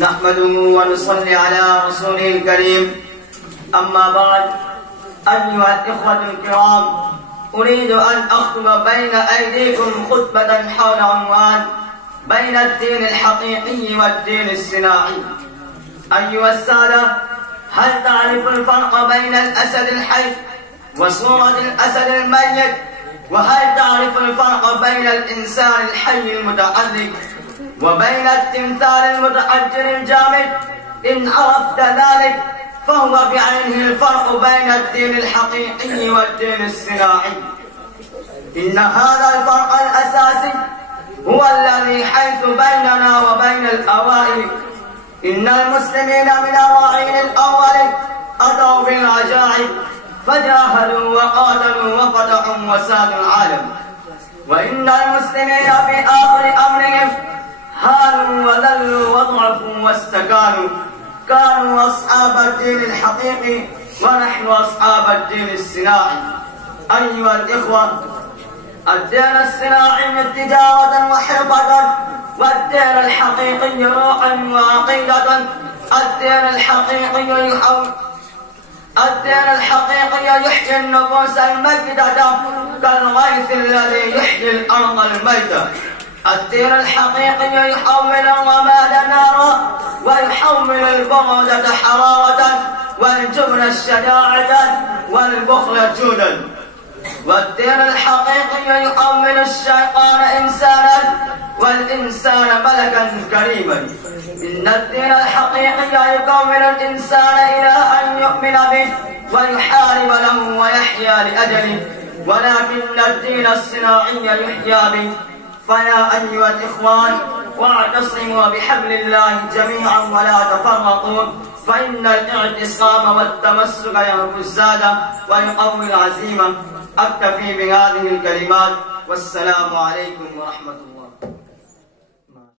نحمده ونصلي على رسوله الكريم. أما بعد، أيها الإخوة الكرام، أريد أن أخطب بين أيديكم خطبة حول عنوان بين الدين الحقيقي والدين الصناعي. أيها السادة، هل تعرف الفرق بين الأسد الحي وصورة الأسد الميت؟ وهل تعرف الفرق بين الإنسان الحي المتحرك وبين التمثال المتحجر الجامد؟ إن عرفت ذلك فهو بعينه الفرق بين الدين الحقيقي والدين الصناعي. إن هذا الفرق الأساسي هو الذي حيث بيننا وبين الأوائل. إن المسلمين من الراعين الأول أتوا بالعجائب، فجاهدوا وقاتلوا وفتحوا وسادوا العالم. وإن المسلمين في آخر أمرهم هانوا وذلوا وضعفوا واستكانوا، كانوا أصحاب الدين الحقيقي ونحن أصحاب الدين الصناعي. أيها الإخوة، الدين الصناعي تجارة وحرفة، والدين الحقيقي روحا وعقيدة. الدين الحقيقي يحيي النفوس الميتة كالغيث الذي يحيي الأرض الميتة. الدين الحقيقي يحول الرماد نارا، ويحول البرودة حرارة، والجبن شجاعة، والبخل جودا. والدين الحقيقي يحول الشيطان إنسانا، والإنسان ملكا كريما. إن الدين الحقيقي يكون الإنسان إلى أن يؤمن به ويحارب له ويحيا لأجله، ولكن الدين الصناعي يحيا به. فيا أيها الإخوان، واعتصموا بحبل الله جميعا ولا تفرقوا، فإن الاعتصام والتمسك يرفع الزاد ويقوي العزيمة. أكتفي بهذه الكلمات، والسلام عليكم ورحمة الله.